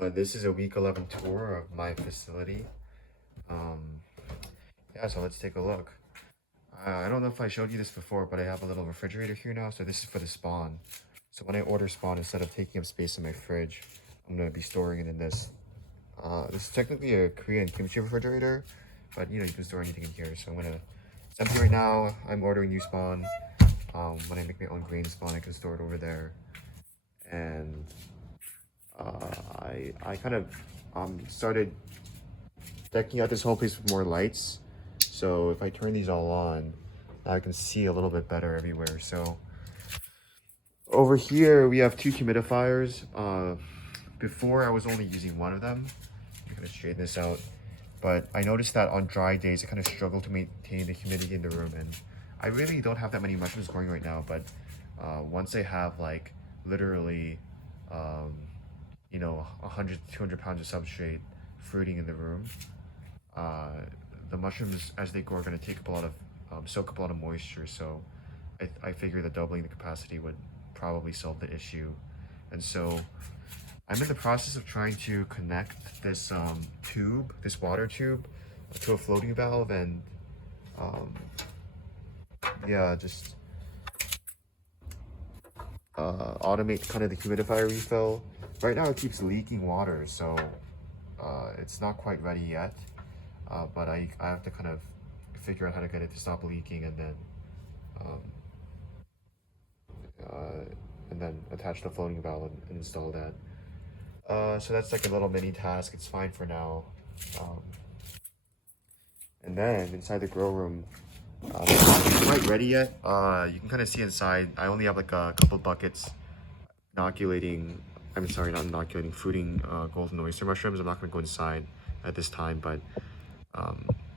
This is a week 11 tour of my facility. Um, yeah, so let's take a look. I don't know if I showed you this before, but I have a little refrigerator here now. So this is for the spawn. So when I order spawn, instead of taking up space in my fridge, I'm gonna be storing it in this. This is technically a Korean kimchi refrigerator, but you can store anything in here. So it's empty right now. I'm ordering new spawn. When I make my own green spawn, I can store it over there. And I kind of started decking out this whole place with more lights. So if I turn these all on, now I can see a little bit better everywhere. So over here we have two humidifiers. Before I was only using one of them. I'm gonna straighten this out. But I noticed that on dry days I kind of struggle to maintain the humidity in the room, and I really don't have that many mushrooms growing right now. But once I have like literally 100 to 200 pounds of substrate fruiting in the room, the mushrooms as they grow are going to take up a lot of soak up a lot of moisture. So I figure that doubling the capacity would probably solve the issue. And so I'm in the process of trying to connect this this water tube to a floating valve, and yeah, just automate kind of the humidifier refill. Right now it keeps leaking water, so it's not quite ready yet. But I have to kind of figure out how to get it to stop leaking, um, and then attach the floating valve and install that. So that's like a little mini task. It's fine for now. And then inside the grow room, it's not quite ready yet. You can kind of see inside. I only have like a couple buckets inoculating. I'm sorry, not inoculating, fruiting golden oyster mushrooms. I'm not going to go inside at this time, but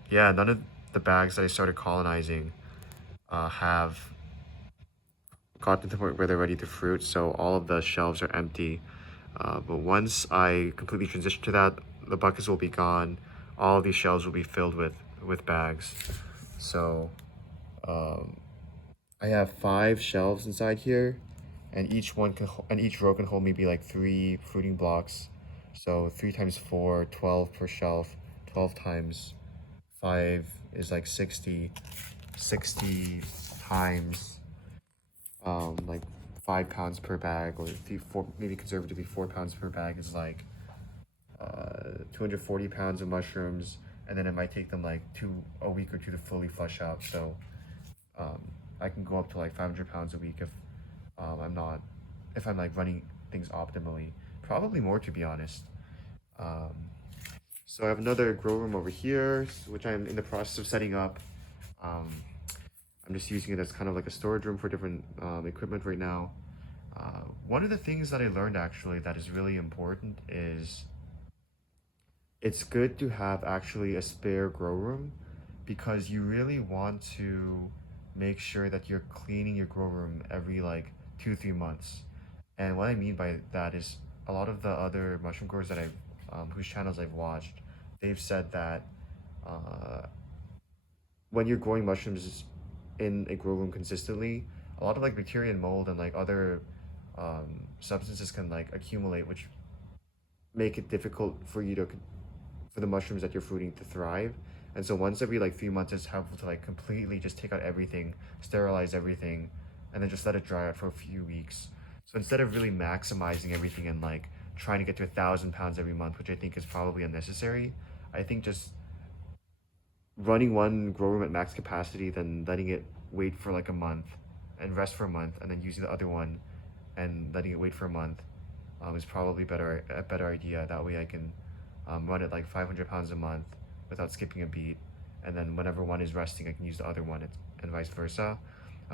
yeah, none of the bags that I started colonizing have gotten to the point where they're ready to fruit, so all of the shelves are empty. But once I completely transition to that, the buckets will be gone. All of these shelves will be filled with bags. So I have 5 shelves inside here, and each row can hold maybe like 3 fruiting blocks. So 3 times 4, 12 per shelf. 12 times 5 is like 60 times like 5 pounds per bag, or maybe conservatively 4 pounds per bag is like 240 pounds of mushrooms, and then it might take them like a week or two to fully flush out. So I can go up to like 500 pounds a week if I'm like running things optimally, probably more, to be honest. So I have another grow room over here, which I'm in the process of setting up. I'm just using it as kind of like a storage room for different equipment right now. One of the things that I learned actually that is really important is it's good to have actually a spare grow room, because you really want to make sure that you're cleaning your grow room every like 2-3 months. And what I mean by that is a lot of the other mushroom growers that whose channels I've watched, they've said that when you're growing mushrooms in a grow room consistently, a lot of like bacteria and mold and like other substances can like accumulate, which make it difficult for the mushrooms that you're fruiting to thrive. And so once every like few months, it's helpful to like completely just take out everything, sterilize everything, and then just let it dry out for a few weeks. So instead of really maximizing everything and like trying to get to 1,000 pounds every month, which I think is probably unnecessary, I think just running one grow room at max capacity, then letting it wait for like a month and rest for a month, and then using the other one and letting it wait for a month is probably a better idea. That way I can run it like 500 pounds a month without skipping a beat, and then whenever one is resting I can use the other one, and vice versa.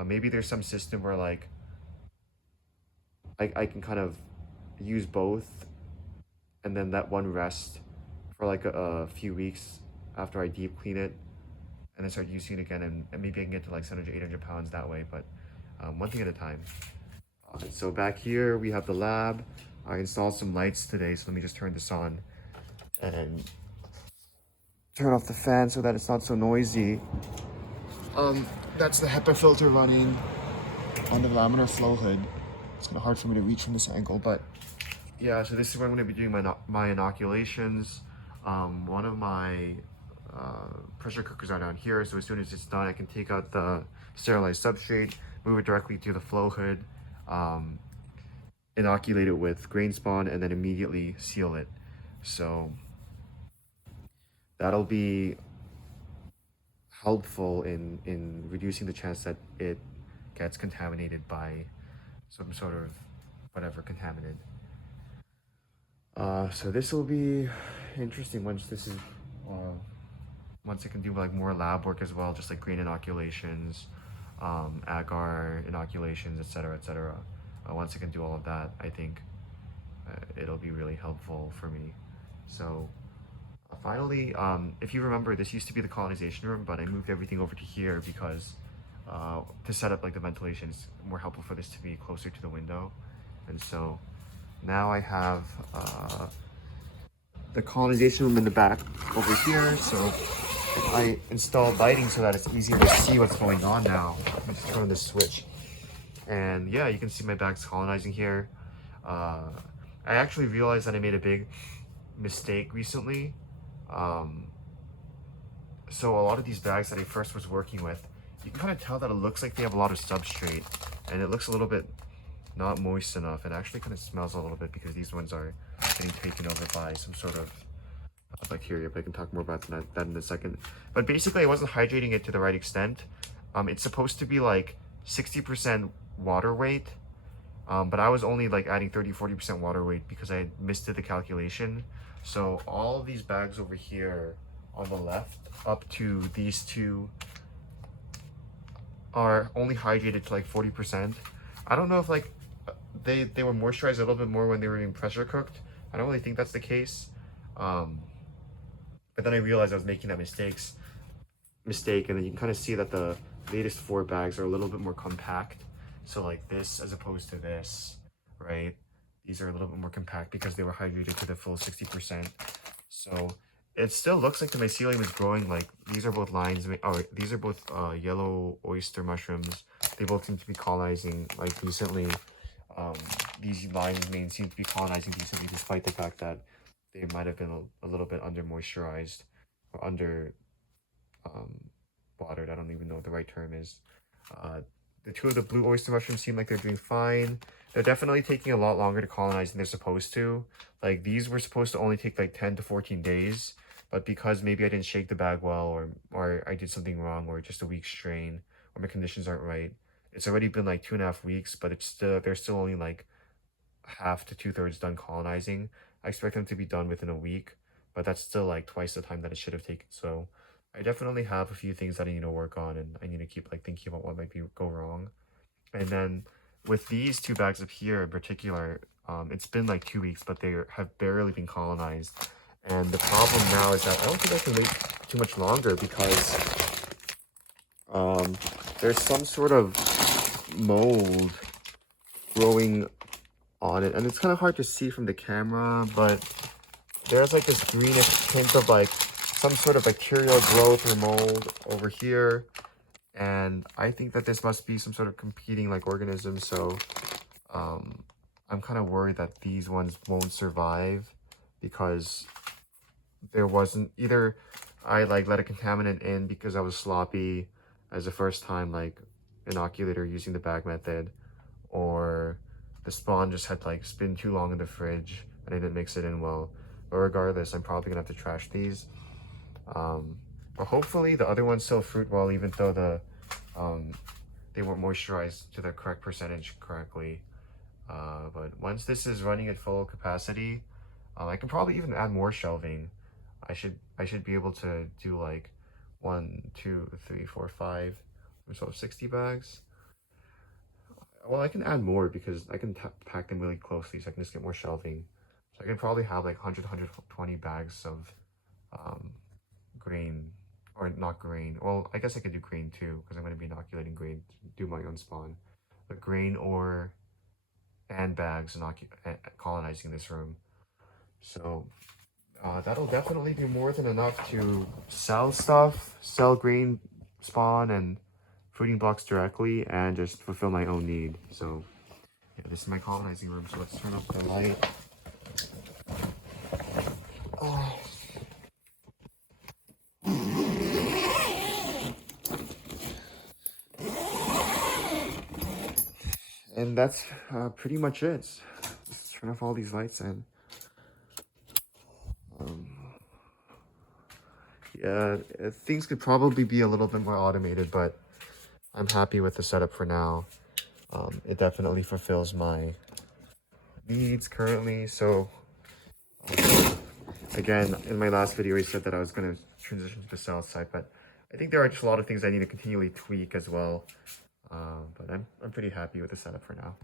Maybe there's some system where like I can kind of use both and then let one rest for like a few weeks after I deep clean it, and then start using it again, and maybe I can get to like 700 800 pounds that way, but one thing at a time. So back here we have the lab. I installed some lights today, so let me just turn this on and turn off the fan so that it's not so noisy. That's the HEPA filter running on the laminar flow hood. It's kind of hard for me to reach from this angle, but yeah, so this is where I'm going to be doing my inoculations. One of my pressure cookers are down here, so as soon as it's done, I can take out the sterilized substrate, move it directly to the flow hood, um, inoculate it with grain spawn, and then immediately seal it. So that'll be helpful in reducing the chance that it gets contaminated by some sort of whatever contaminant. So this will be interesting once this is once I can do like more lab work as well, just like grain inoculations, agar inoculations, etc., etc. Once I can do all of that, I think it'll be really helpful for me. So finally, if you remember, this used to be the colonization room, but I moved everything over to here because to set up like the ventilation is more helpful for this to be closer to the window. And so now I have the colonization room in the back over here. So I installed lighting so that it's easier to see what's going on now. Let me just turn on this switch. And yeah, you can see my bags colonizing here. I actually realized that I made a big mistake recently. So a lot of these bags that I first was working with, you can kind of tell that it looks like they have a lot of substrate, and it looks a little bit not moist enough. It actually kind of smells a little bit because these ones are getting taken over by some sort of bacteria, but I can talk more about that in a second. But basically I wasn't hydrating it to the right extent. It's supposed to be like 60% water weight, but I was only like adding 30-40% water weight because I missed the calculation. So all of these bags over here on the left up to these two are only hydrated to like 40%. I don't know if like they were moisturized a little bit more when they were being pressure cooked. I don't really think that's the case. But then I realized I was making that mistake, and then you can kind of see that the latest 4 bags are a little bit more compact. So like this as opposed to this, right? These are a little bit more compact because they were hydrated to the full 60%. So it still looks like the mycelium is growing. Like these are both lines, or these are both yellow oyster mushrooms. They both seem to be colonizing like decently. These lines main seem to be colonizing decently despite the fact that they might have been a little bit under moisturized or under watered. I don't even know what the right term is. The 2 of the blue oyster mushrooms seem like they're doing fine. They're definitely taking a lot longer to colonize than they're supposed to. Like these were supposed to only take like 10 to 14 days, but because maybe I didn't shake the bag well, or I did something wrong, or just a weak strain, or my conditions aren't right, it's already been like 2.5 weeks, but they're still only like half to 2/3 done colonizing. I expect them to be done within a week, but that's still like twice the time that it should have taken. So I definitely have a few things that I need to work on, and I need to keep like thinking about what might go wrong. And then with these 2 bags up here in particular, it's been like 2 weeks, but they have barely been colonized. And the problem now is that I don't think I can wait too much longer because there's some sort of mold growing on it, and it's kind of hard to see from the camera, but there's like this greenish tint of like some sort of bacterial growth or mold over here, and I think that this must be some sort of competing like organism. So I'm kind of worried that these ones won't survive because there wasn't either I like let a contaminant in because I was sloppy as a first time like inoculator using the bag method, or the spawn just had like been too long in the fridge and I didn't mix it in well. But regardless, I'm probably gonna have to trash these. But hopefully the other ones still fruit well, even though they weren't moisturized to the correct percentage correctly. But once this is running at full capacity, I can probably even add more shelving. I should be able to do like 1, 2, 3, 4, 5, so 60 bags. Well, I can add more because I can pack them really closely, so I can just get more shelving. So I can probably have like 120 bags of grain, or not grain. Well, I guess I could do grain too because I'm going to be inoculating grain to do my own spawn. But grain and bags colonizing this room. So that'll definitely be more than enough to sell stuff, sell grain spawn and fruiting blocks directly, and just fulfill my own need. So yeah, this is my colonizing room. So let's turn off the light. And that's pretty much it. Just turn off all these lights and um, yeah, things could probably be a little bit more automated, but I'm happy with the setup for now. It definitely fulfills my needs currently. So again, in my last video, I said that I was going to transition to the south side, but I think there are just a lot of things I need to continually tweak as well. But I'm pretty happy with the setup for now.